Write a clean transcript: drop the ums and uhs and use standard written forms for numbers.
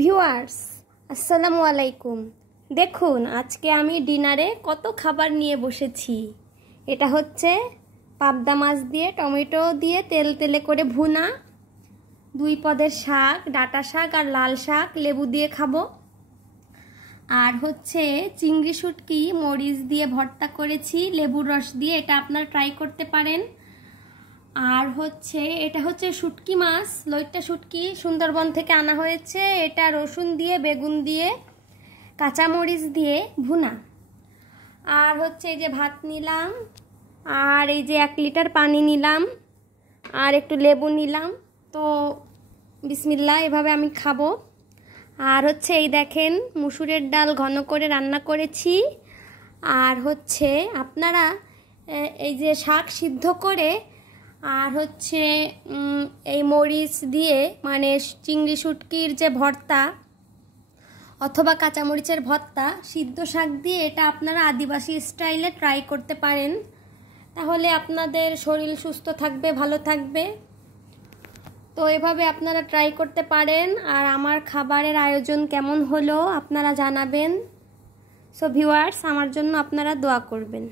Viewers আসসালামু আলাইকুম। দেখুন আজকে আমি ডিনারে কত খাবার নিয়ে বসেছি। এটা হচ্ছে পাবদা মাছ দিয়ে টমেটো দিয়ে তেল তেলে করে ভুনা, 2 পদের শাক, ডাঁটা শাক আর লাল শাক লেবু দিয়ে খাবো। আর হচ্ছে চিংড়ি শুটকি মরিচ দিয়ে ভর্তা করেছি লেবুর রস দিয়ে, এটা আপনারা ট্রাই করতে পারেন। আর হচ্ছে এটা হচ্ছে শুটকি মাছ, লইট্টা শুটকি সুন্দরবন থেকে আনা হয়েছে। এটা রসুন দিয়ে বেগুন দিয়ে কাঁচামরিচ দিয়ে ভুনা। আর হচ্ছে এই যে ভাত নিলাম, আর এই যে 1 লিটার পানি নিলাম, আর একটু লেবু নিলাম। তো বিসমিল্লাহ, এভাবে আমি খাবো। আর হচ্ছে এই দেখেন মুসুরের ডাল ঘন করে রান্না করেছি। আর হচ্ছে আপনারা এই যে শাক সিদ্ধ করে আর হচ্ছে এই মরিচ দিয়ে মানে চিংড়ি শুটকির যে ভর্তা অথবা কাঁচামরিচের ভর্তা সিদ্ধ শাক দিয়ে, এটা আপনারা আদিবাসী স্টাইলে ট্রাই করতে পারেন। তাহলে আপনাদের শরীর সুস্থ থাকবে, ভালো থাকবে। তো এভাবে আপনারা ট্রাই করতে পারেন। আর আমার খাবারের আয়োজন কেমন হলো আপনারা জানাবেন। সো ভিউয়ার্স, আমার জন্য আপনারা দোয়া করবেন।